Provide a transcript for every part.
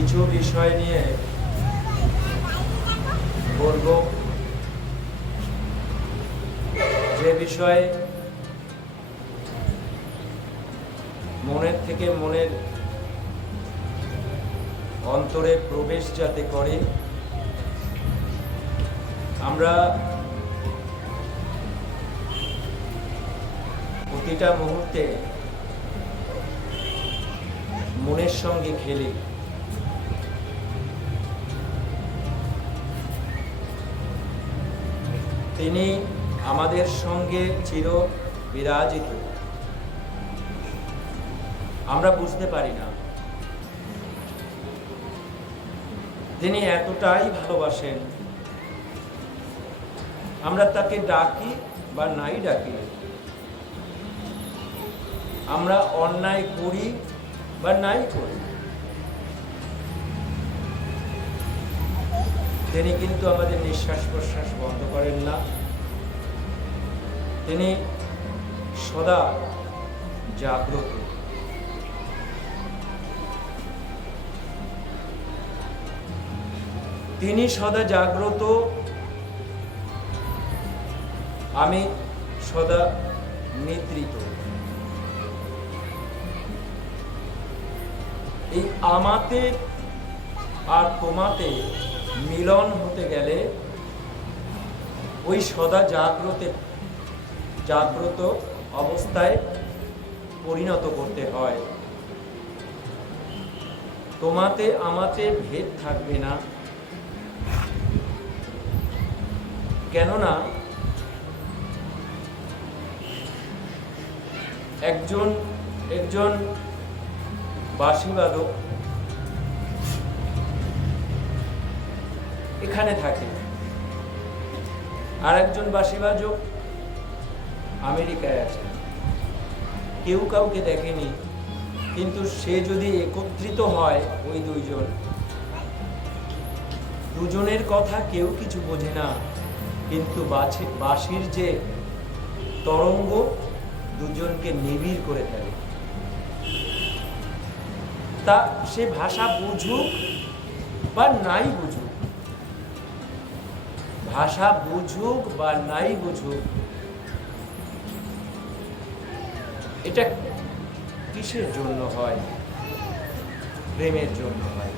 কিছু বিষয় নিয়ে বলবো, যে বিষয়ে মনের থেকে মনের অন্তরে প্রবেশ যাতে করে, আমরা প্রতিটা মুহূর্তে মনের সঙ্গে খেলি। তিনি আমাদের সঙ্গে চির বিরাজিত। আমরা বুঝতে পারি না তিনি এতটাই ভালোবাসেন, আমরা তাকে ডাকি বা নাই ডাকি, আমরা অন্যায় করি বা নাই করি, তিনি কিন্তু আমাদের নিঃশ্বাস প্রশ্বাস বন্ধ করেন না। তিনি সদা জাগ্রত। তিনি সদা জাগ্রত, আমি সদা নিদ্রিত। এই আমাতে আর তোমাতে মিলন হতে গেলে ওই সদা জাগ্রত অবস্থায় পরিণত করতে হয়। তোমাতে আমাতে ভেদ থাকবে না, কেননা একজন বাঁশিবাদক এখানে থাকে, আর একজন বাঁশিবাদক আমেরিকায় আছে। কেউ কাউকে দেখেনি, কিন্তু সে যদি একত্রিত হয়, ওই দুজনের কথা কেউ কিছু বোঝে না, কিন্তু বাঁশির যে তরঙ্গ দুজনকে নিবিড় করে ফেলে। তা সে ভাষা বুঝুক বা নাই বুঝুক, ভাষা বুঝুক বা নাই বুঝুক, এটা কিসের জন্য হয়? প্রেমের জন্য হয়,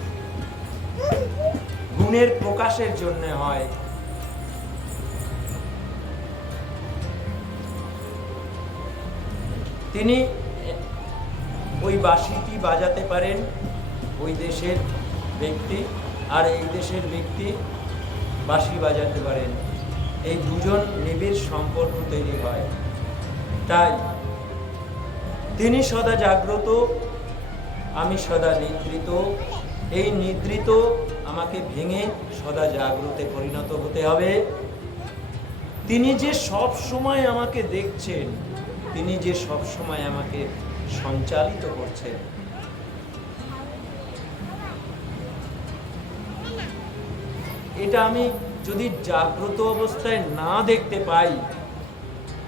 গুণের প্রকাশের জন্য হয়। তিনি ওই বাঁশিটি বাজাতে পারেন ওই দেশের ব্যক্তি, আর এই দেশের ব্যক্তি বাঁশি বাজাতে পারেন। এই দুজন নিবিড় সম্পর্ক তৈরি হয়। তাই তিনি সদা জাগ্রত, আমি সদা নিদ্রিত। এই নিদ্রিত আমাকে ভেঙে সদা জাগ্রতে পরিণত হতে হবে। তিনি যে সব সময় আমাকে দেখছেন, তিনি যে সব সময় আমাকে সঞ্চালিত করছেন, এটা আমি যদি জাগ্রত অবস্থায় না দেখতে পাই,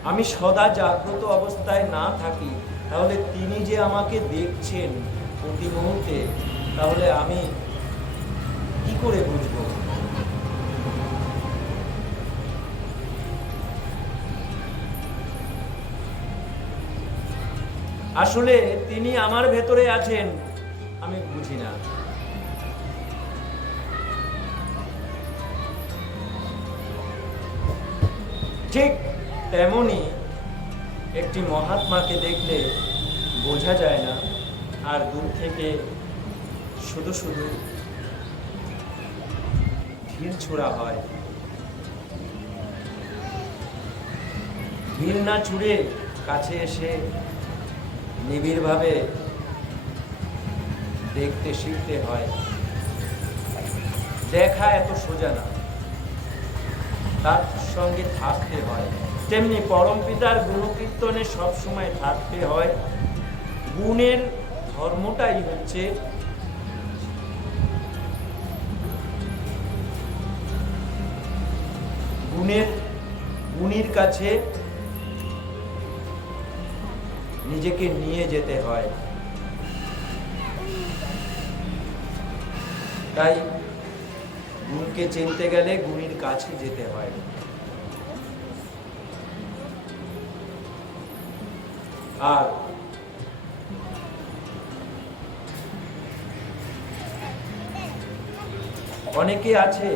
আমি সদা জাগ্রত অবস্থায় না থাকি, তাহলে তিনি যে আমাকে দেখছেন প্রতি মুহূর্তে, তাহলে আমি কি করে বুঝব? আসলে তিনি আমার ভেতরে আছেন, আমি বুঝি না। ঠিক তেমনি একটি মহাত্মাকে দেখলে বোঝা যায় না, আর দূর থেকে শুধু শুধু ঢিল ছোড়া হয়। ঢিল না ছুড়ে কাছে এসে নিবিড়ভাবে দেখতে শিখতে হয়। দেখা এত সোজা না, তার সঙ্গে থাকতে হয়। তেমনি পরম পিতার গুণকীর্তনে সবসময় থাকতে হয়। গুণের ধর্মটাই হচ্ছে গুণীর কাছে নিজেকে নিয়ে যেতে হয়। তাই গুণকে চিনতে গেলে গুণীর কাছে যেতে হয়। আর অনেকে আছে,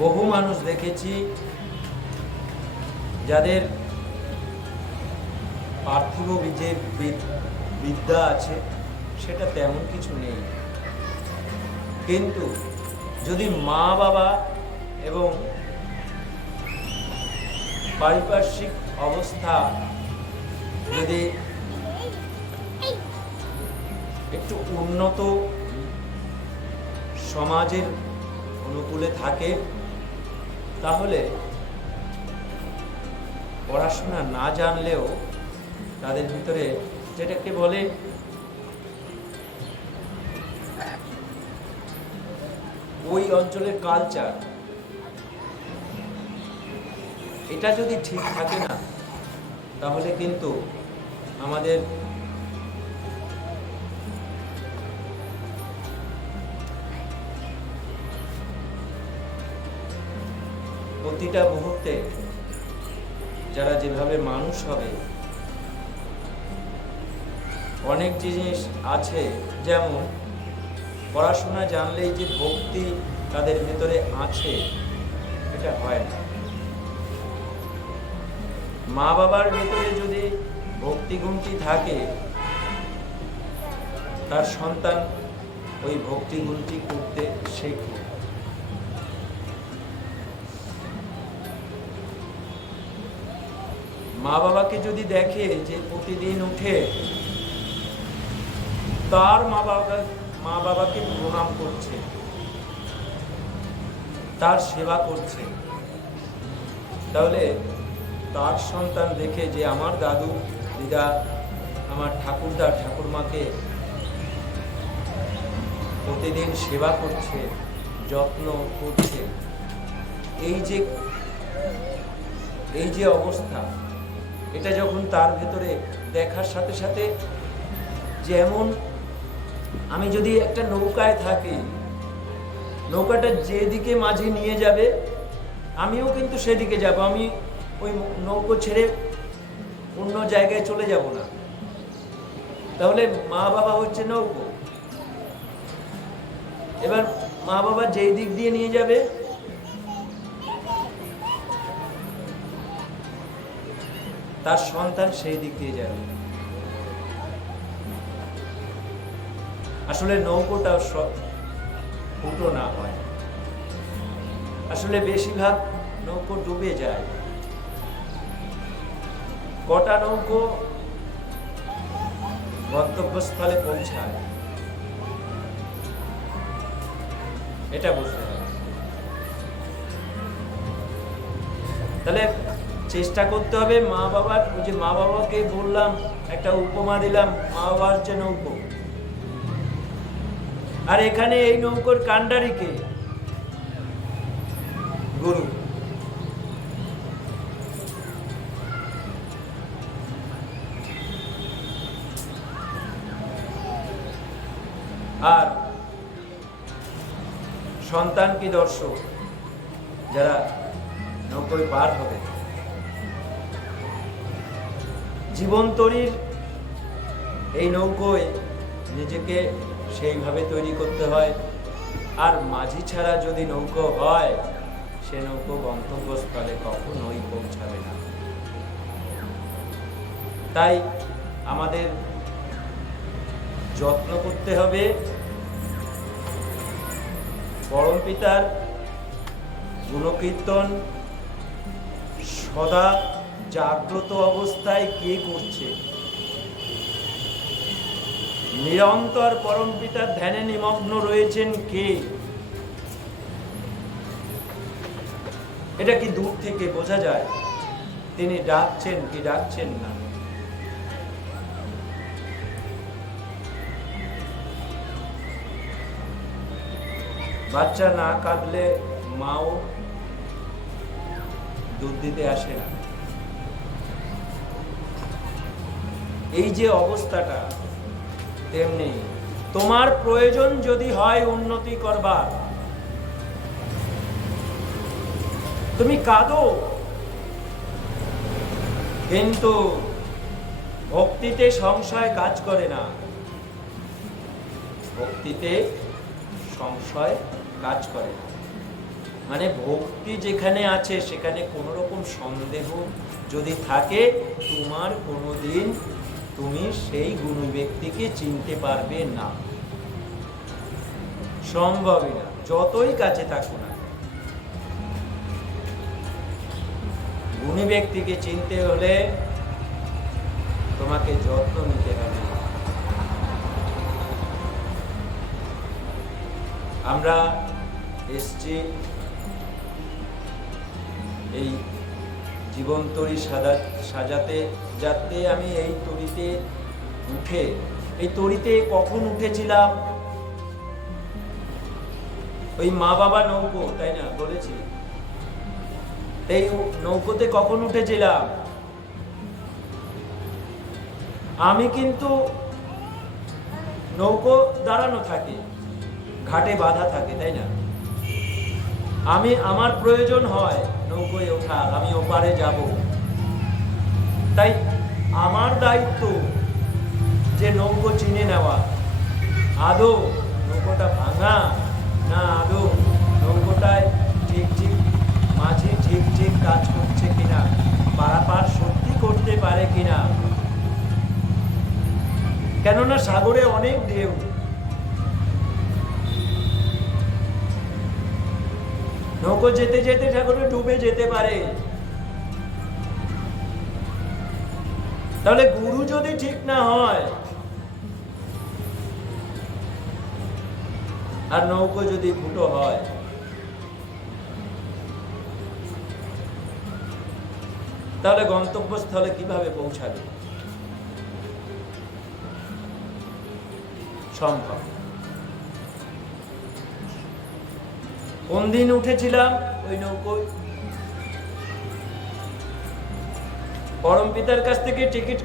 বহু মানুষ দেখেছি যাদের পার্থিব যে বিদ্যা আছে সেটা তেমন কিছু নেই, কিন্তু যদি মা বাবা এবং পারিপার্শ্বিক অবস্থা যদি একটু উন্নত সমাজের অনুকূলে থাকে, তাহলে পড়াশোনা না জানলেও তাদের ভিতরে যেটাকে বলে ওই অঞ্চলের কালচার, এটা যদি ঠিক থাকে না, তাহলে কিন্তু আমাদের প্রতিটা মুহূর্তে যারা যেভাবে মানুষ হবে, অনেক জিনিস আছে যেমন পড়াশোনা জানলেই যে ভক্তি তাদের ভেতরে আছে এটা হয় না। মা বাবার ভেতরে যদি ভক্তিগুণটি থাকে, তার সন্তান ওই ভক্তিগুণটি করতে শেখে। মা বাবাকে যদি দেখে যে প্রতিদিন উঠে তার মা বাবাকে প্রণাম করছে, তার সেবা করছে, তাহলে তার সন্তান দেখে যে আমার দাদু দিদা, আমার ঠাকুরদা ঠাকুরমাকে প্রতিদিন সেবা করছে, যত্ন করছে, এই যে অবস্থা, এটা যখন তার ভেতরে দেখার সাথে সাথে, যেমন আমি যদি একটা নৌকায় থাকি, নৌকাটা যেদিকে মাঝে নিয়ে যাবে আমিও কিন্তু সেদিকে যাব, আমি ওই নৌকো ছেড়ে অন্য জায়গায় চলে যাব না। তাহলে মা বাবা হচ্ছে নৌকো, এবার মা বাবা যেই দিক দিয়ে নিয়ে যাবে তার সন্তান সেই দিক দিয়ে যাবে। আসলে নৌকোটা ফুটো না হয়, আসলে বেশিরভাগ নৌকো ডুবে যায়। কটা নৌকো গন্তব্যস্থলে পৌঁছায় এটা বুঝতে হবে। তাহলে চেষ্টা করতে হবে মা বাবার, ওই যে মা বাবাকে বললাম, একটা উপমা দিলাম, মা বাবার যে নৌকো, আর এখানে এই নৌকোর কান্ডারি কে? গুরু। আর সন্তান কি দর্শক, যারা নৌকোয় পার হবে। জীবন তরীর এই নৌকোয় নিজেকে সেইভাবে তৈরি করতে হয়। আর মাঝি ছাড়া যদি নৌকো হয়, সে নৌকো গন্তব্যস্থলে কখনোই পৌঁছাবে না। তাই আমাদের যত্ন করতে হবে পরমপিতার গুণকীর্তন সদা জাগ্রত অবস্থায় কে করছে, নিরন্তর পরমপিতার ধ্যানে নিমগ্ন রয়েছেন কে, এটা কি দূর থেকে বোঝা যায়? তিনি ডাকছেন কি ডাকছেন না? বাচ্চা না কাঁদলে মাও দুধ দিতে আসে না। এই যে অবস্থাটা, তেমনি তোমার প্রয়োজন যদি হয় উন্নতি করবার, তুমি কাঁদো, কিন্তু ভক্তিতে সংশয় কাজ করে না। ভক্তিতে সংশয় কাজ করে না, মানে ভক্তি যেখানে আছে সেখানে কোনো রকম সন্দেহ যদি থাকে, তোমার কোনোদিন তুমি সেই গুণী ব্যক্তিকে চিনতে পারবে না, সম্ভবই না, যতই কাছে থাকো না। গুণী ব্যক্তিকে চিনতে হলে তোমাকে যত্ন নিতে হবে। আমরা এসছি এই জীবন তরী সাজাতে, যাতে আমি এই তরীতে উঠে, এই তরীতে কখন উঠেছিলাম? ওই মা বাবা নৌকো, তাই না বলেছি? এই নৌকোতে কখন উঠেছিলাম? আমি কিন্তু নৌকো দাঁড়ানো থাকে, ঘাটে বাঁধা থাকে, তাই না? আমার প্রয়োজন হয় নৌকোয় ওঠার, আমি ওপারে যাব, তাই আমার দায়িত্ব যে নৌকো চিনে নেওয়া, আদৌ নৌকোটা ভাঙা না আদৌ নৌকোটায় ঠিক ঠিক মাঝি ঠিক ঠিক কাজ করছে কিনা, পারাপার সত্যি করতে পারে কিনা। কেননা সাগরে অনেক ঢেউ, নৌকো যেতে যেতে সাগরে ডুবে যেতে পারে। তাহলে গুরু যদি ঠিক না হয় আর নৌকো যদি ফুটো হয়, তাহলে গন্তব্যস্থলে কিভাবে পৌঁছাবে? সম্ভব। কোন দিন উঠেছিলাম ওই নৌকোয়? পরম পিতার কাছ থেকে টিকিট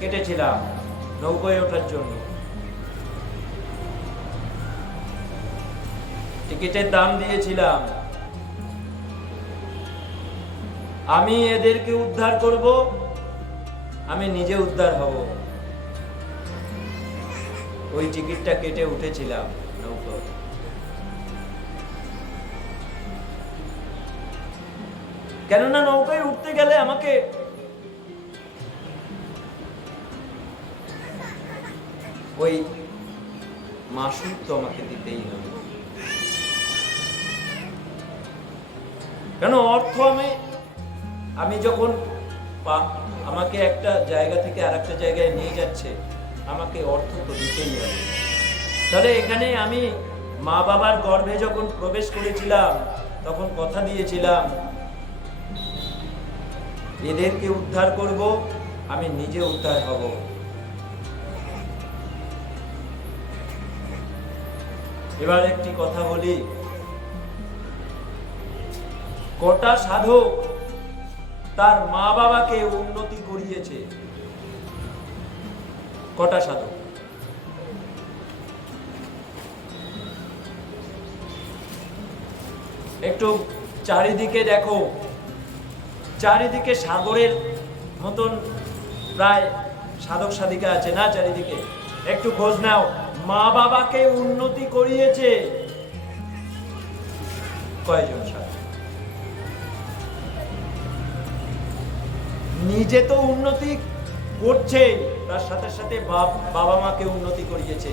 কেটেছিলাম নৌকোয় ওঠার জন্য। টিকিটের দাম দিয়েছিলাম। আমি এদেরকে উদ্ধার করব, আমি নিজে উদ্ধার হব। ওই টিকিটটা কেটে উঠেছিলাম নৌকো। কেননা নৌকায় উঠতে গেলে আমাকে ওই মাসুল তো আমাকে দিতেই হবে। কেন অর্থ আমি যখন আমাকে একটা জায়গা থেকে আর একটা জায়গায় নিয়ে যাচ্ছে, আমাকে অর্থ তো দিতেই হবে। তাহলে এখানে আমি মা বাবার গর্ভে যখন প্রবেশ করেছিলাম তখন কথা দিয়েছিলাম এদেরকে উদ্ধার করব, আমি নিজে উদ্ধার হব। এবার একটি কথা বলি, কটা সাধক তার মা বাবাকে উন্নতি করিয়েছে? কটা সাধক? একটু চারিদিকে দেখো, চারিদিকে সাগরের মতন প্রায় সাধক সাধিকা আছে না চারিদিকে? একটু খোঁজ নাও, মা বাবাকে উন্নতি করিয়েছে কয়জন সাধক? নিজে তো উন্নতি করছে, তার সাথে সাথে বাবা মাকে উন্নতি করিয়েছে।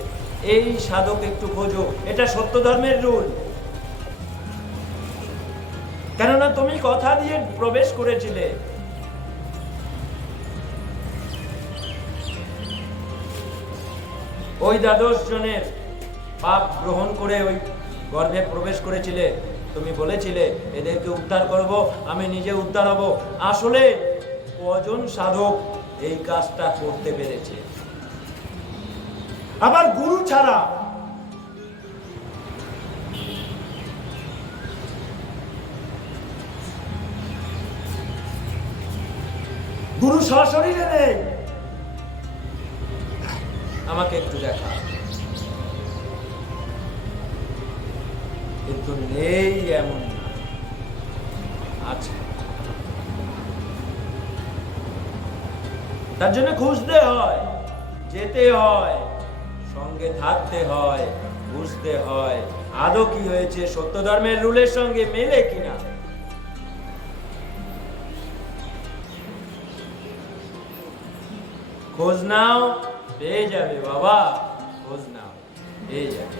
এই সাধক একটু খোঁজো, এটা সত্য ধর্মের রুল। কেননা তুমি কথা দিয়ে প্রবেশ করেছিলে। ওই 12 জনের পাপ গ্রহণ করে ওই গর্ভে প্রবেশ করেছিলে, তুমি বলেছিলে এদেরকে উদ্ধার করব, আমি নিজে উদ্ধার হব। আসলে কজন সাধক এই কাজটা করতে পেরেছে? আবার গুরু ছাড়া গুরু সশরীরে নেই। আমাকে একটু দেখা। কিন্তু নেই এমন না, আছে। তার জন্য খুঁজতে হয়, যেতে হয়, সঙ্গে থাকতে হয়, বুঝতে হয় আদৌ কি হয়েছে, সত্য ধর্মের রুলের সঙ্গে মেলে কিনা। খোঁজ নাও, পেয়ে যাবে বাবা, খোঁজ নাও, পেয়ে যাবে।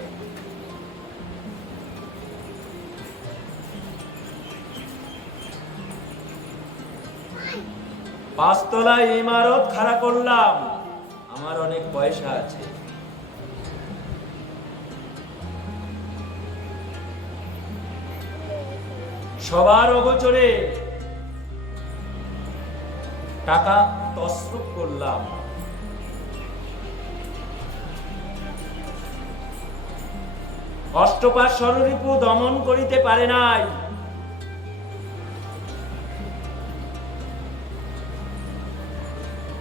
পাঁচতলা ইমারত খাড়া করলাম, আমার অনেক পয়সা আছে। সবার অগোচরে টাকা তসরুপ করলাম, অষ্টপাশ ষড়রিপু দমন করিতে পারে নাই।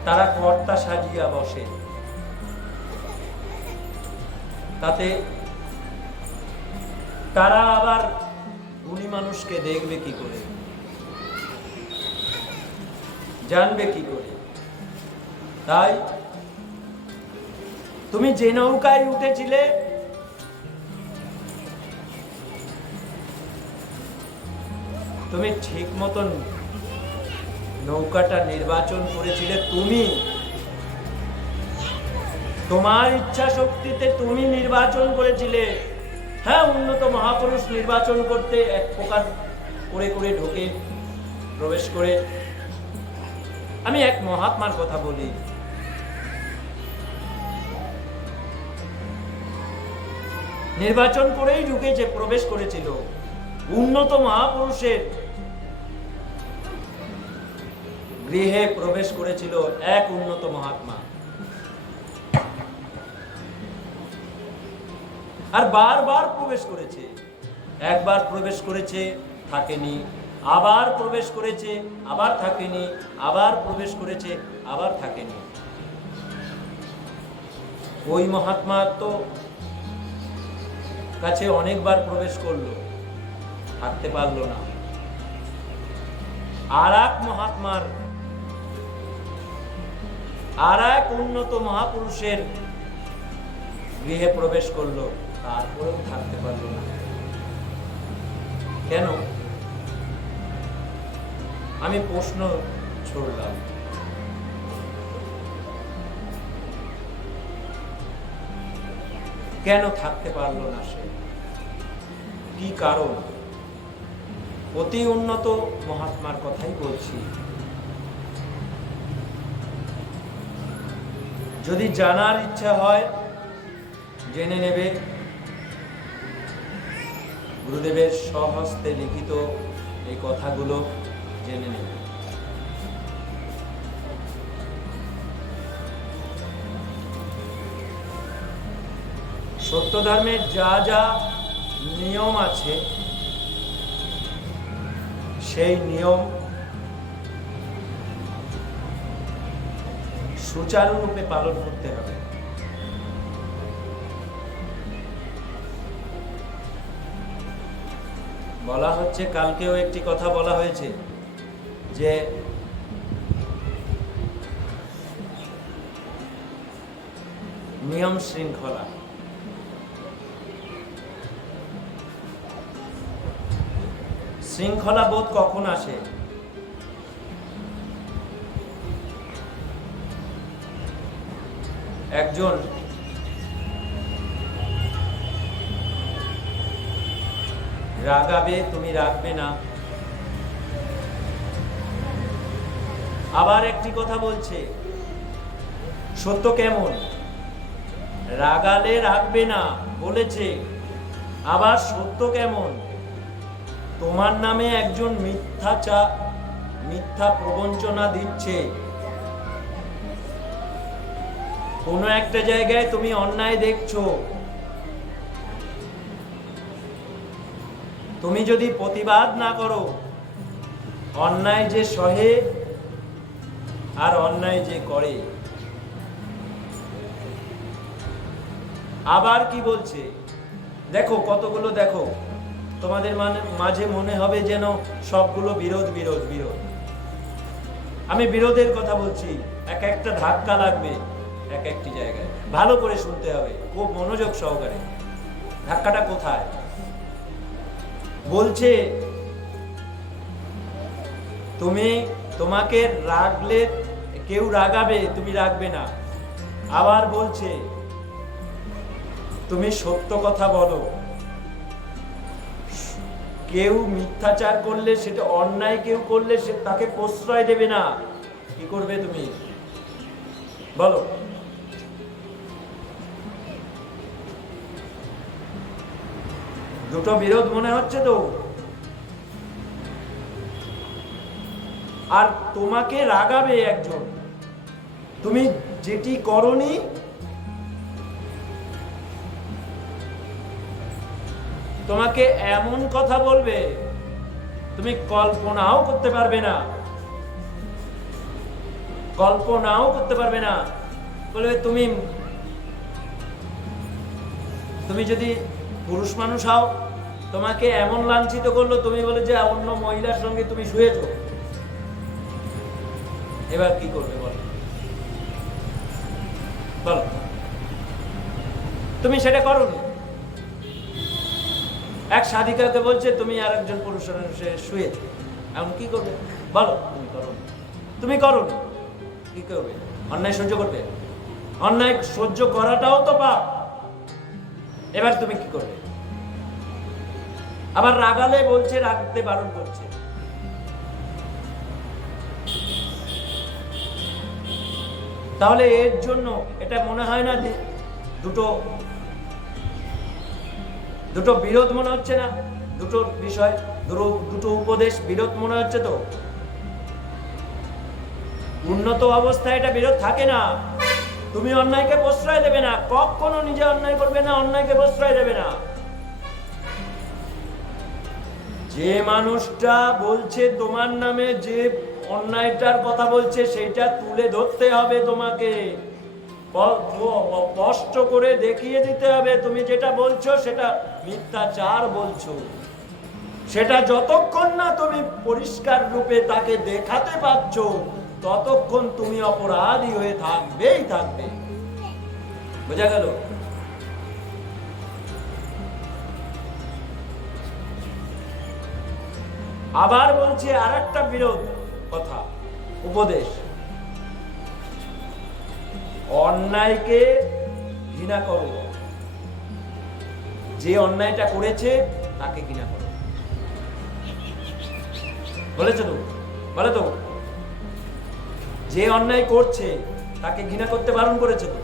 তারা কর্তা সাজিয়া বসে, তাতে তারা আবার গুণী মানুষকে দেখবে কি করে, জানবে কি করে? তাই তুমি যে নৌকায় উঠেছিলে তুমি ঠিক মতন নৌকাটা নির্বাচন করেছিলে, তুমি তোমার ইচ্ছা শক্তিতে তুমি নির্বাচন করেছিলে। হ্যাঁ, উন্নত মহাপুরুষ নির্বাচন করতে এক প্রকার করে করে ঢোকে, প্রবেশ করে। আমি এক মহাত্মার কথা বলি, নির্বাচন করেই ঢুকেছে, প্রবেশ করেছিল। উন্নত মহাপুরুষের গৃহে প্রবেশ করেছিল এক উন্নত মহাত্মা, আর বারবার প্রবেশ করেছে। একবার প্রবেশ করেছে, থাকেনি, আবার প্রবেশ করেছে, আবার থাকেনি, আবার প্রবেশ করেছে, আবার থাকেনি। ওই মহাত্মা তো কাছে অনেকবার প্রবেশ করলো, থাকতে পারলো না। আর এক মহাত্মার, আর এক উন্নত মহাপুরুষের গৃহে প্রবেশ করলো, তারপরেও থাকতে পারলো না। কেন? আমি প্রশ্ন ছড়লাম। কেন থাকতে পারলো না সে? কি কারণ? অতি উন্নত মহাত্মার কথাই বলছি। যদি জানার ইচ্ছা হয় জেনে নেবে, গুরুদেবের স্বহস্তে লিখিত এই কথাগুলো জেনে নেবে। সত্য ধর্মের যা যা নিয়ম আছে সেই নিয়ম সুচারুরূপে পালন করতে হবে। বলা হচ্ছে, কালকেও একটি কথা বলা হয়েছে যে নিয়ম শৃঙ্খলা, শৃঙ্খলা বোধ কখন আসে? একজন রাগাবে, তুমি রাখবে না। আবার একটি কথা বলছে, সত্য কেমন? রাগালে রাখবে না বলেছে, আবার সত্য কেমন? তোমার নামে একজন মিথ্যা প্রবঞ্চনা দিচ্ছে, কোনো একটা জায়গায় তুমি অন্যায় দেখছো, তুমি যদি প্রতিবাদ না করো, অন্যায় যে সহে আর অন্যায় যে করে। আবার কি বলছে দেখো, কতগুলো দেখো, তোমাদের মাঝে মনে হবে যেন সবগুলো বিরোধ বিরোধ বিরোধ। আমি বিরোধের কথা বলছি, এক একটা ধাক্কা লাগবে এক একটি জায়গায়, ভালো করে শুনতে হবে খুব মনোযোগ সহকারে। ধাক্কাটা কোথায়? বলছে তোমাকে রাগলে কেউ রাগাবে, তুমি রাগবে না। আবার বলছে তুমি সত্য কথা বলো, কেউ মিথ্যাচার করলে, সেটা অন্যায় কেউ করলে সে তাকে প্রশ্রয় দেবে না। কি করবে তুমি বলো? দুটো বিরোধ মনে হচ্ছে তো। আর তোমাকে রাগাবে একজন, তুমি যেটি করনি তোমাকে এমন কথা বলবে তুমি কল্পনাও করতে পারবে না, কল্পনাও করতে পারবে না। বলবে তুমি যদি পুরুষ মানুষ হও, তোমাকে এমন লাঞ্ছিত করলো, তুমি বলে যে অন্য মহিলার সঙ্গে তুমি শুয়েছো। এবার কি করবে বলো? বলো, তুমি সেটা করোনি। এক সাধিকাকে বলছে তুমি আর একজন পুরুষের সঙ্গে শুয়েছো, এমন কি করবে বলো? তুমি করোনি, কি করবে? অন্যায় সহ্য করবে? অন্যায় সহ্য করাটাও তো পাপ। এবার তুমি কি করবে? আবার রাগালে বলছে, রাগতে বারণ করছে। তাহলে এর জন্য এটা মনে হয় না যে দুটো বিরোধ মনে হচ্ছে না? দুটো বিষয়, দুটো উপদেশ বিরোধ মনে হচ্ছে তো? উন্নত অবস্থায় এটা বিরোধ থাকে না। তুমি অন্যায়কে প্রশ্রয় দেবে না, কখনো নিজে অন্যায় করবে না, অন্যায়কে প্রশ্রয় দেবে না। যে মানুষটা বলছে তোমার নামে, যে অন্যায়টার কথা বলছে, সেটা তুলে ধরতে হবে তোমাকে, কষ্ট করে দেখিয়ে দিতে হবে তুমি যেটা বলছো সেটা মিথ্যাচার বলছো। সেটা যতক্ষণ না তুমি পরিষ্কার রূপে তাকে দেখাতে পারছো, ততক্ষণ তুমি অপরাধী হয়ে থাকবেই থাকবে। বোঝা গেল? আবার বলছে আর একটা বিরোধ কথা, উপদেশ, অন্যায়কে ঘৃণা করো। যে অন্যায়টা করেছে তাকে ঘৃণা করো। বলেছো তো? বলে তো, যে অন্যায় করছে তাকে ঘৃণা করতে বারণ করেছে তো,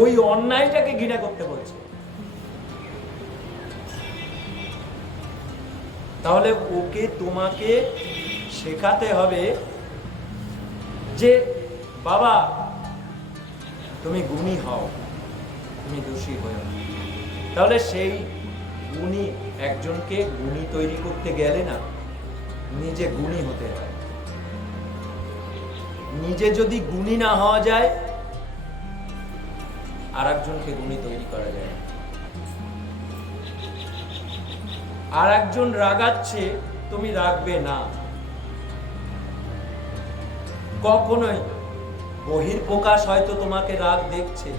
ওই অন্যায়টাকে ঘৃণা করতে বলছে। তাহলে ওকে তোমাকে শেখাতে হবে যে বাবা তুমি গুণী হও, তুমি দোষী হও। তাহলে সেই গুণী একজনকে গুণী তৈরি করতে গেলে না, নিজে গুণী হতে হয়। নিজে যদি গুণী না হওয়া যায়, আর একজনকে গুণী তৈরি করা যায়। আর একজন রাগাচ্ছে, তুমি রাগবে না কখনোই। বহির্প্রকাশ হয়তো তোমাকে রাগ দেখছে,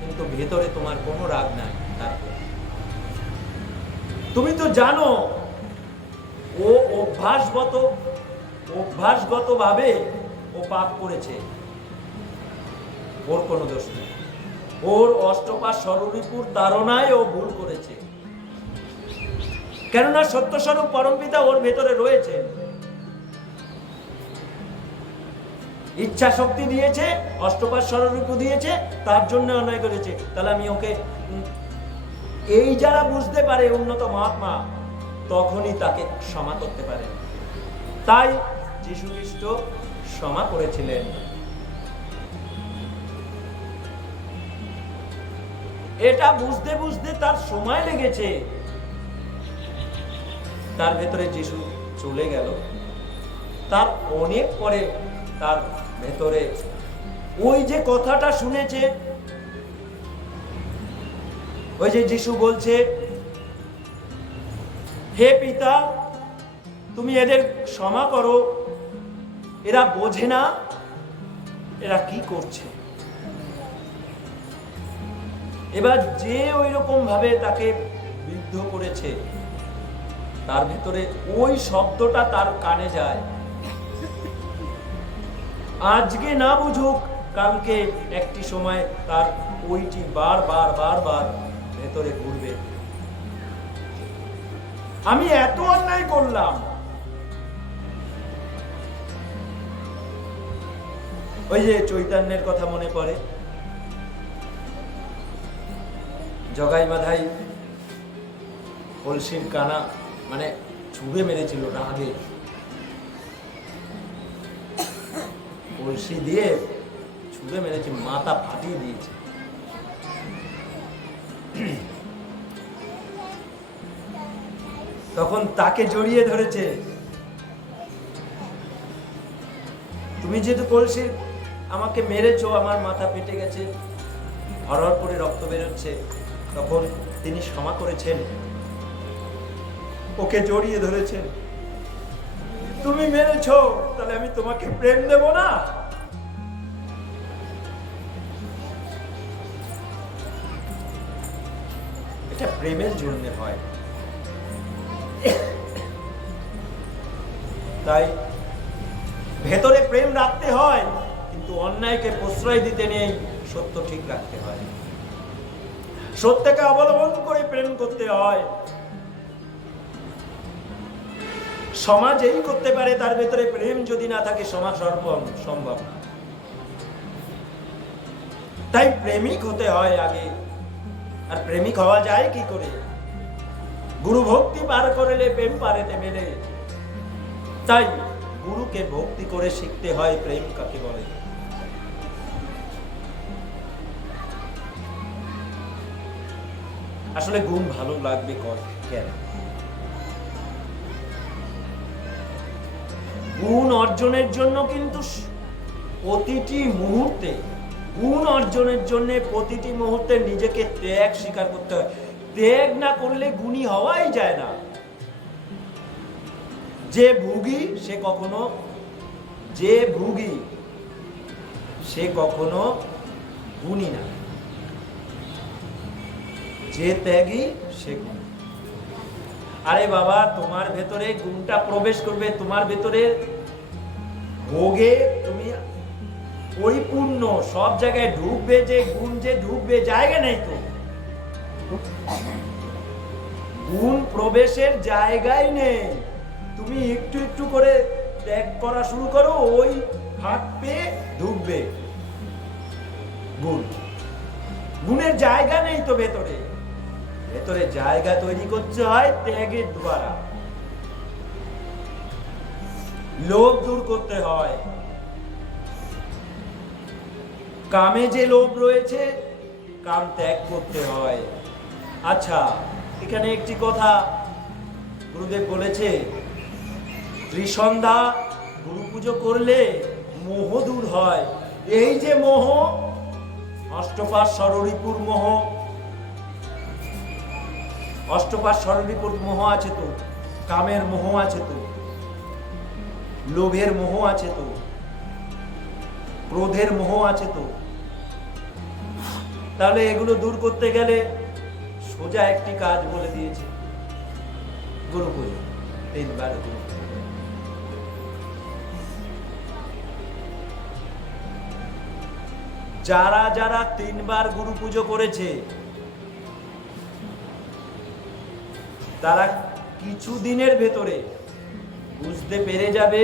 কিন্তু ভেতরে তোমার কোনো রাগ নাই। তুমি তো জানো ও অভ্যাসগত ভাবে ও পাপ করেছে, ওর কোনো দোষ নেই। ওর অষ্টপাশ স্বরূপের তাড়নায় ও ভুল করেছে, কেননা সত্যস্বরূপ পরমপিতা ওর ভেতরে রয়েছে। ইচ্ছা শক্তি দিয়েছে, অষ্টপাশ স্বরূপ দিয়েছে, তার জন্য অন্যায় করেছে। তাহলে আমি ওকে, এই যারা বুঝতে পারে উন্নত মহাত্মা, তখনই তাকে ক্ষমা করতে পারে। তাই যীশু খ্রিস্ট ক্ষমা করেছিলেন। এটা বুঝতে বুঝতে তার সময় লেগেছে। তার ভেতরে যিশু চলে গেল, তার অনেক পরে তার ভেতরে ওই যে কথাটা শুনেছে, ওই যে যিশু বলছে হে পিতা, তুমি এদের ক্ষমা করো, এরা বোঝে না এরা কি করছে। এবার যে ওই রকম ভাবে তাকে বিদ্ধ করেছে, তার ভিতরে ওই শব্দটা তার কানে যায়, আজকে না বুঝুক কালকে একটি সময় তার ওইটি বারবার বারবার ভেতরে ঘুরবে। আমি এত অন্যায় করলাম। ওই যে চৈতন্যের কথা মনে পড়ে, জগাই মাধাই কলসির কানা মানে ছুঁড়ে মেরেছিল রাগে, কলসি দিয়ে ছুঁড়ে মেরেছে, মাথা ফাটিয়ে দিয়েছে। তখন তাকে জড়িয়ে ধরেছে, তুমি যেহেতু কলসির আমাকে মেরেছো, আমার মাথা ফেটে গেছে, হরহর করে রক্ত বেরোচ্ছে, তখন তিনি ক্ষমা করেছেন, ওকে জড়িয়ে ধরেছেন। তুমি মেরেছো, তাহলে আমি তোমাকে প্রেম দেব না? এটা প্রেমের জন্য হয়। তাই ভেতরে প্রেম রাখতে হয়, কিন্তু অন্যায়কে প্রশ্রয় দিতে নেই, সত্য ঠিক রাখতে হয়, সত্যকে অবলম্বন করে প্রেম করতে হয়। সমাজ এই করতে পারে, তার ভেতরে প্রেম যদি না থাকে সমাজ সম্ভব না। তাই প্রেমিক হতে হয় আগে। আর প্রেমিক হওয়া যায় কি করে? গুরু ভক্তি পার করলে প্রেম পারেতে মেলে। তাই গুরুকে ভক্তি করে শিখতে হয় প্রেম কাকে বলে। আসলে গুণ ভালো লাগবে কেন? গুণ অর্জনের জন্য কিন্তু প্রতিটি মুহূর্তে, গুণ অর্জনের জন্য প্রতিটি মুহূর্তে নিজেকে ত্যাগ স্বীকার করতে হয়। ত্যাগ না করলে গুণী হওয়াই যায় না। যে ভোগী সে কখনো গুণী না, যে ত্যাগী সে গুণী। আরে বাবা, তোমার ভেতরে গুণটা প্রবেশ করবে, তোমার ভেতরে ভোগে তুমি পরিপূর্ণ, সব জায়গায় ঢুকবে, যে গুণ যে ঢুকবে জায়গা নেই তো। গুণ প্রবেশের জায়গায় নেই। তুমি একটু একটু করে ত্যাগ করা শুরু করো, ওই ফাঁক পেয়ে ঢুকবে গুণ। গুণের জায়গা নেই তো ভেতরে। ভেতরে জায়গা তৈরি করতে হয় ত্যাগের দ্বারা। লোভ দূর করতে হয়। কামে যে লোভ রয়েছে, কাম ত্যাগ করতে হয়। আচ্ছা, এখানে একটি কথা গুরুদেব বলেছে, ত্রিসন্ধ্যা গুরু পুজো করলে মোহ দূর হয়। এই যে মোহ, অষ্টপাশ ষড়রিপুর মোহ, অষ্টপাশ ষড়রিপুর মোহ আছে তো, কামের মোহ আছে তো, লোভের মোহ আছে তো, ক্রোধের মোহ আছে তো। তাহলে এগুলো দূর করতে গেলে সোজা একটি কাজ বলে দিয়েছে, গুরু পুজো, 3 বার গুরু পুজো। যারা যারা 3 বার গুরু পুজো করেছে, তারা কিছু দিনের ভেতরে বুঝতে পেরে যাবে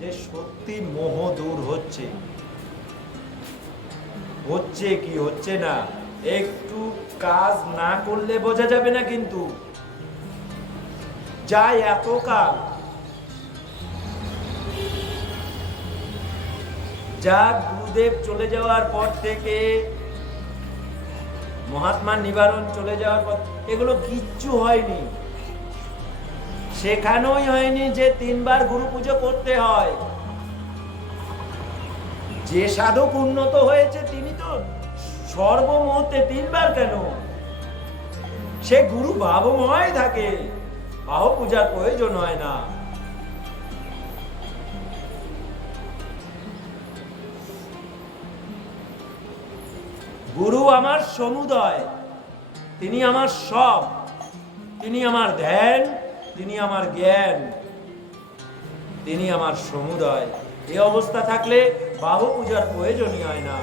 যে সত্যি মোহ দূর হচ্ছে। হচ্ছে কি হচ্ছে না, একটু কাজ না করলে বোঝা যাবে না, কিন্তু যাই এত কাল, যা গুরুদেব চলে যাওয়ার পর থেকে, মহাত্মার নিবারণ চলে যাওয়ার পর, এগুলো কিচ্ছু হয়নি। শেখানোই হয়নি যে 3 বার গুরু পুজো করতে হয়। যে সাধক উন্নত হয়েছে তিনি তো সর্বমুহূর্তে 3 বার কেন, সে গুরু ভাবময় থাকে। বাহু পূজার প্রয়োজন হয় না। গুরু আমার সমুদয়, তিনি আমার সব, তিনি আমার ধ্যান, তিনি আমার জ্ঞান, তিনি আমার সমুদয়। এই অবস্থা থাকলে বাহু পূজার প্রয়োজনই হয় না।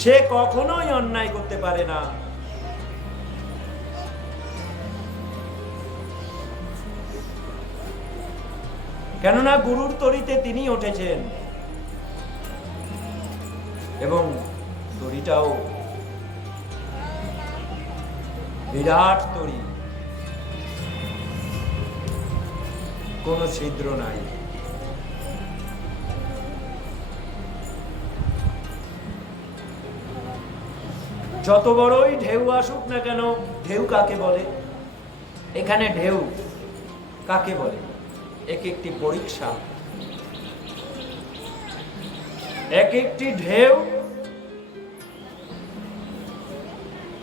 সে কখনোই অন্যায় করতে পারে না। কেননা গুরুর তরিতে তিনি উঠেছেন এবং তরিটাও বিরাট তরি, কোনো ছিদ্র নাই। যত বড়ই ঢেউ আসুক না কেন, ঢেউ কাকে বলে? এখানে ঢেউ কাকে বলে? এক একটি পরীক্ষা, এক একটি ঢেউ।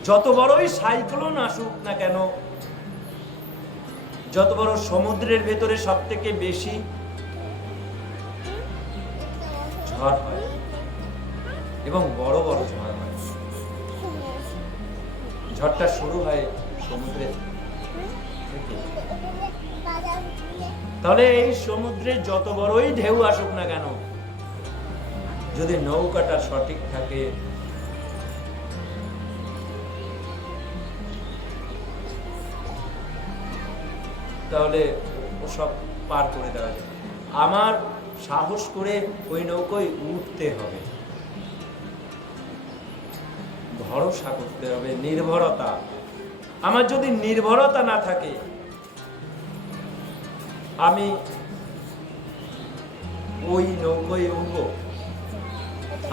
যত বড়ই সাইক্লোন আসুক না কেন, যত বড় সমুদ্রের ভেতরে সব থেকে বেশি ঝড় হয় এবং বড় বড় ঝড় হয়। ঝড়টা শুরু হয় সমুদ্রে থেকে। তাহলে এই সমুদ্রে যত বড়ই ঢেউ আসুক না কেন, যদি নৌকাটা সঠিক থাকে, তাহলে ওসব পার করে দেওয়া যায়। আমার সাহস করে ওই নৌকায় উঠতে হবে, ভরসা করতে হবে, নির্ভরতা। আমার যদি নির্ভরতা না থাকে, আমি ওই নৌকায় উঠবো?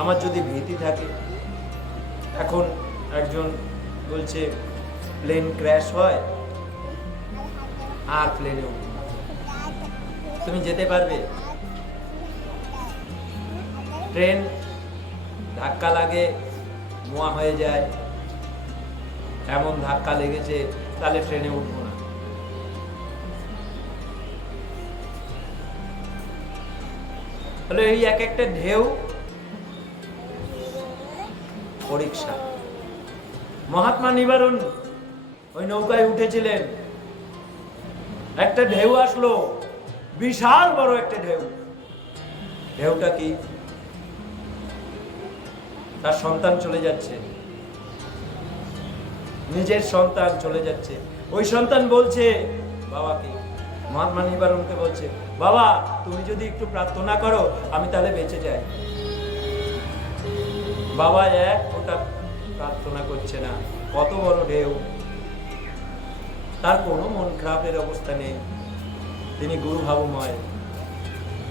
আমার যদি ভীতি থাকে, এখন একজন বলছে প্লেন ক্র্যাশ হয় আর প্লেনে উঠবো না, তুমি যেতে পারবে? ট্রেন ধাক্কা লাগে, ধোঁয়া হয়ে যায়, এমন ধাক্কা লেগেছে, তাহলে ট্রেনে উঠবো না। তাহলে এই এক একটা ঢেউ পরীক্ষা। মহাত্মা নিবারণ ওই নৌকায় উঠেছিলেন, একটা ঢেউ আসলো, বিশাল বড় একটা ঢেউ। ঢেউটা কি? তার সন্তান চলে যাচ্ছে, নিজের সন্তান চলে যাচ্ছে। ওই সন্তান বলছে বাবাকে, মহাত্মা নিবারণকে বলছে, বাবা তুমি যদি একটু প্রার্থনা করো আমি তাহলে বেঁচে যাই। বাবা এক ফোঁটা প্রার্থনা করছে না, কত বড় ঢেউ। তার কোনো মন খারাপের অবস্থা নেই, তিনি গুরু ভাবময়।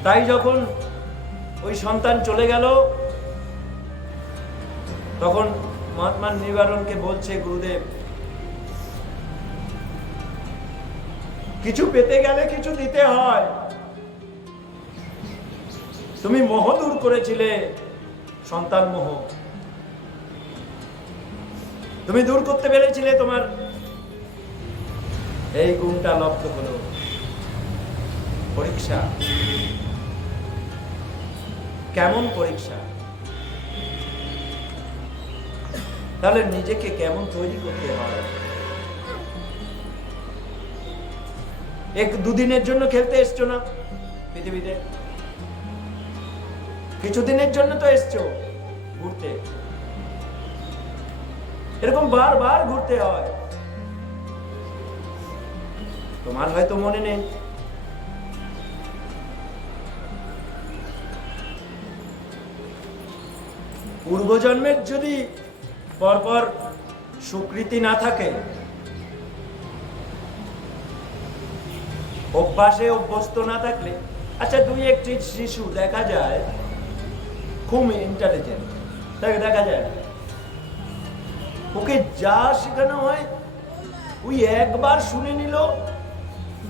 তাই যখন ওই সন্তান চলে গেল, তখন মহাত্মা নিবারণকে বলছে গুরুদেব, কিছু পেতে গেলে কিছু দিতে হয়। তুমি মোহ দূর করেছিলে, সন্তান মোহ তুমি দূর করতে পেরেছিলে, তোমার এই গুণটা লব্ধ হলো। পরীক্ষা, কেমন পরীক্ষা? তাহলে নিজেকে কেমন তৈরি করতে হয়? এক দুদিনের জন্য খেলতে এসছো না পৃথিবীতে, কিছুদিনের জন্য তো এসছো ঘুরতে। এরকম বারবার ঘুরতে হয়। তোমার হয়তো মনে নেই, পূর্বজন্মের যদি পরপর স্বীকৃতি না থাকে, অভ্যাসে অভ্যস্ত না থাকলে, আচ্ছা দুই একটি শিশু দেখা যায় খুব ইন্টেলিজেন্ট, তাকে দেখা যায় ওকে যা শেখানো হয় ওই একবার শুনে নিল,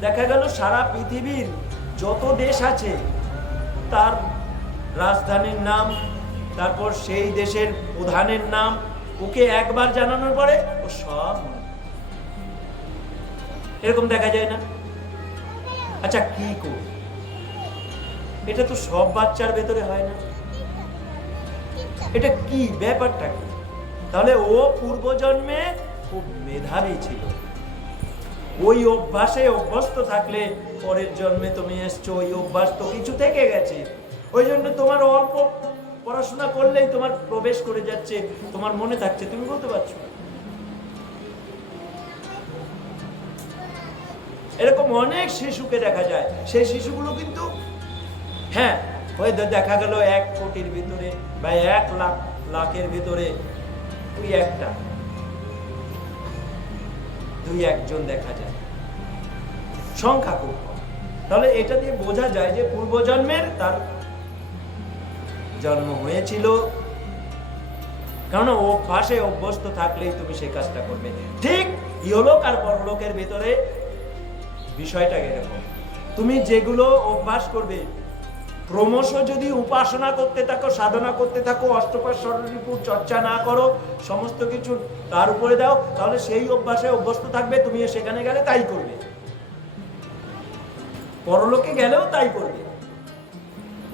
দেখা গেল সারা পৃথিবীর যত দেশ আছে তার রাজধানীর নাম, তারপর সেই দেশের প্রধানের নাম ওকে একবার জানানোর পরে ও সব। এরকম দেখা যায় না? আচ্ছা কি করব? এটা তো সব বাচ্চার ভেতরে হয় না। এটা কি ব্যাপারটা কি? তাহলে ও পূর্বজন্মে খুব মেধাবী ছিল, ওই অভ্যাসে অভ্যস্ত থাকলে পরের জন্মে তুমি এসছো, ওই অভ্যাস তো কিছু থেকে গেছে, ওই জন্য তোমার অল্প পড়াশোনা করলেই তোমার প্রবেশ করে যাচ্ছে, তোমার মনে থাকছে, তুমি বলতে পারছো। এরকম অনেক শিশুকে দেখা যায়, সেই শিশুগুলো কিন্তু হ্যাঁ হয়তো দেখা গেল 1 কোটির ভিতরে বা 1 লাখের ভিতরে দুই একজন দেখা যায়, সংখ্যা খুব কম। তাহলে এটা দিয়ে বোঝা যায় যে পূর্বজন্মের তার জন্ম হয়েছিল, কারণ অভ্যাসে অভ্যস্ত থাকলেই তুমি সেই কাজটা করবে। ঠিক ইহলোক আর পরলোকের ভিতরে বিষয়টা এরকম, তুমি যেগুলো অভ্যাস করবে, ক্রমশ যদি উপাসনা করতে থাকো, সাধনা করতে থাকো, অষ্টপাশ ষড়রিপুর চর্চা না করো, সমস্ত কিছু তার উপরে দাও, তাহলে সেই অভ্যাসে অভ্যস্ত থাকবে, তুমি সেখানে গেলে তাই করবে, পরলোকে গেলেও তাই করবে।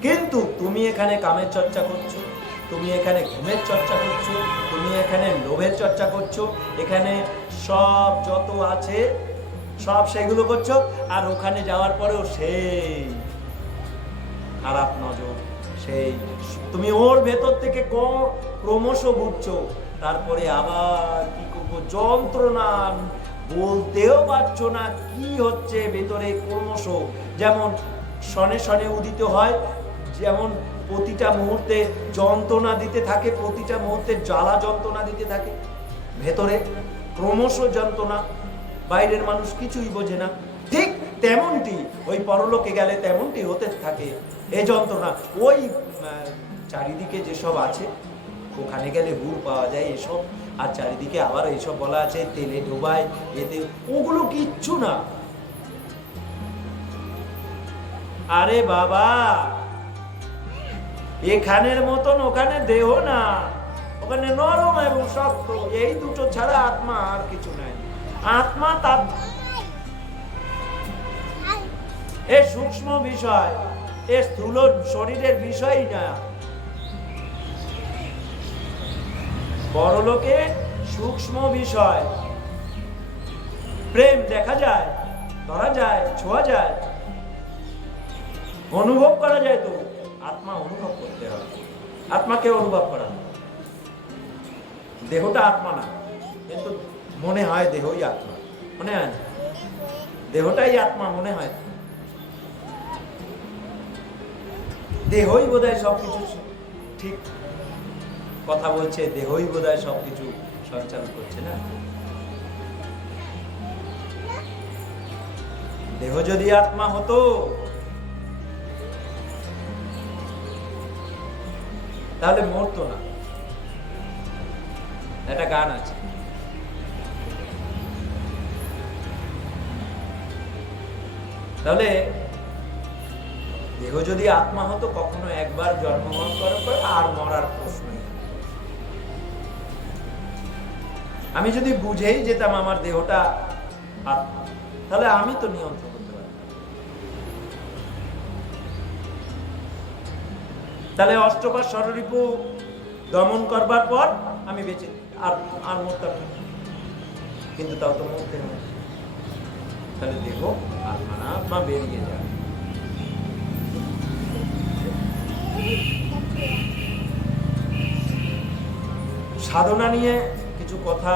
কিন্তু তুমি এখানে কামের চর্চা করছো, তুমি এখানে ঘুমের চর্চা করছো, তুমি এখানে লোভের চর্চা করছো, এখানে সব যত আছে সব সেগুলো করছো, আর ওখানে যাওয়ার পরেও সেই খারাপ নজর, সেই তুমি ওর ভেতর থেকে ক্রমশ বুঝছো, তারপরে আবার কি করবো, যন্ত্রণা বলতেও পারছো না কি হচ্ছে ভেতরে ক্রমশ, যেমন শনে শনে উদিত হয়, যেমন প্রতিটা মুহূর্তে যন্ত্রণা দিতে থাকে, প্রতিটা মুহূর্তে জ্বালা যন্ত্রণা দিতে থাকে, ভেতরে ক্রমশ যন্ত্রণা, বাইরের মানুষ কিছুই বোঝে না। ঠিক তেমনটি ওই পরলোকে গেলে তেমনটি হতে থাকে এই যন্ত্রণা। ওই চারিদিকে যেসব আছে ওখানে গেলে হুড় পাওয়া যায় এসব, আর চারিদিকে আবার এইসব বলা আছে তেলে ডোবায়, এতে, ওগুলো কিচ্ছু না। আরে বাবা, এখানের মতন ওখানে দেহ না, ওখানে নরম এবং শক্ত, এই দুটো ছাড়া আত্মা আর কিছু নাই। আত্মা তার এ সূক্ষ্ম বিষয়, এ স্থূল শরীরের বিষয় না। পরলোকে সূক্ষ্ম বিষয়, প্রেম দেখা যায়, ধরা যায়, ছোঁয়া যায়, অনুভব করা যায়। তো আত্মা অনুভব করতে হবে, আত্মাকে অনুভব করা, দেহটা আত্মা না, কিন্তু মনে হয় দেহই আত্মা, মনে হয় না দেহটাই আত্মা, মনে হয় দেহই বোধহয় সবকিছু ঠিক কথা বলছে, দেহই বোধহয় সবকিছু সঞ্চালন করছে না। দেহ যদি আত্মা হতো তাহলে মরতো না। একটা গান আছে, তাহলে দেহ যদি আত্মা হতো কখনো একবার জন্মগ্রহণ করার পরে আর মরার প্রশ্ন নেই। আমি যদি বুঝেই যেতাম আমার দেহটা আত্মা, তাহলে আমি তো নিয়ন্ত্রণ করতে পারতাম। তাহলে অষ্টপাশ ষড়রিপু দমন করবার পর আমি বেঁচে আর মরতাম না, কিন্তু তাও তো মরতে হবে। তাহলে দেহ আত্মা না, আত্মা বেরিয়ে যায়। সাধনা নিয়ে কিছু কথা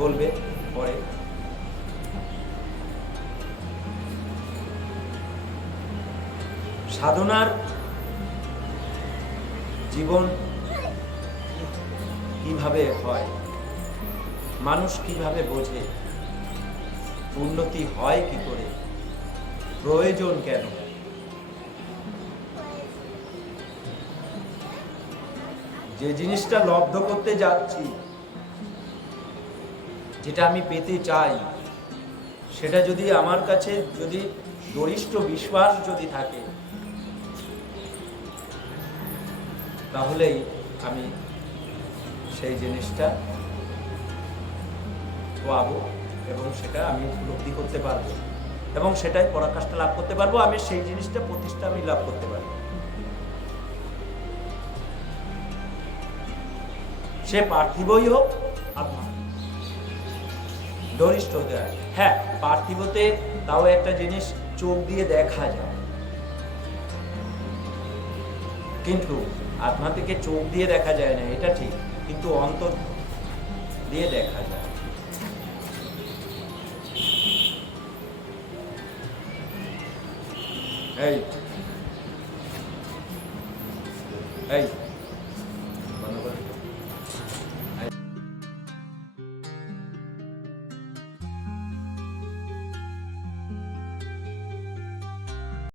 বলবে পরে। সাধনার জীবন কিভাবে হয়, মানুষ কিভাবে বোঝে, উন্নতি হয় কি করে, প্রয়োজন কেন, যে জিনিসটা লব্ধ করতে যাচ্ছি, যেটা আমি পেতে চাই, সেটা যদি আমার কাছে যদি গরিষ্ঠ বিশ্বাস যদি থাকে, তাহলেই আমি সেই জিনিসটা পাবো এবং সেটা আমি উপলব্ধি করতে পারবো এবং সেটাই পরাকাষ্ঠা লাভ করতে পারবো, আমি সেই জিনিসটা প্রতিষ্ঠা আমি লাভ করতে পারবো। সে পার্থিবই হোক আত্মা ধনিষ্ঠ হতে হয়। হ্যাঁ, পার্থিবতে তাও একটা জিনিস চোখ দিয়ে দেখা যায়, কিন্তু আত্মা থেকে চোখ দিয়ে দেখা যায় না, এটা ঠিক, কিন্তু অন্তর দিয়ে দেখা যায়। এই